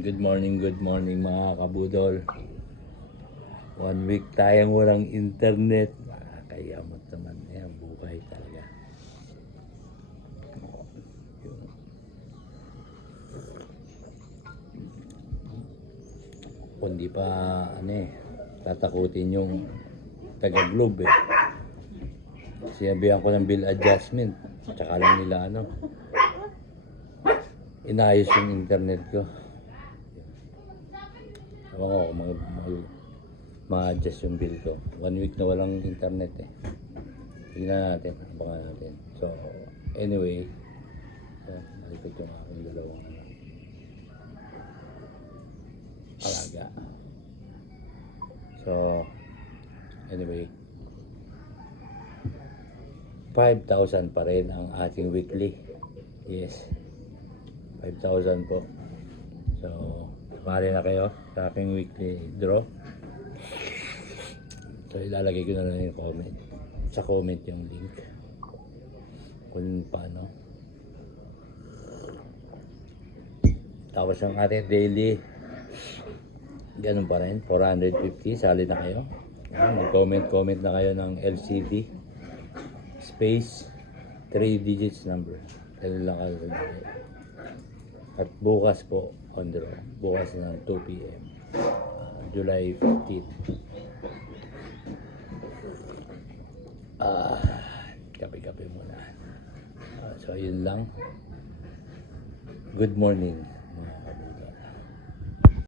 Good morning mga kabudol. 1 week tayong walang internet. Nakakayamot naman. Ayan, buhay talaga. Kung di pa, tatakutin yung taga-Globe eh. Sinabihan ko ng bill adjustment. Tsaka lang nila inayos yung internet ko. Oo, ma-adjust yung bill ko. 1 week na walang internet eh. Tingnan natin, abangan natin. So, anyway, malikot yung aking dalawang alaga. So, anyway, 5,000 pa rin ang ating weekly. Yes, 5,000 po. So, sumali na kayo sa aking weekly draw. So, ilalagay ko na lang yung comment. Sa comment yung link. Kung paano. Tapos yung ating daily, ganun pa rin, 450. Sali na kayo. Mag-comment na kayo ng LCD space 3 digits number. Ganun lang kayo. At bukas po on draw. Bukas ng 2 p.m. July 15. Kape-kape muna. So yun lang. Good morning.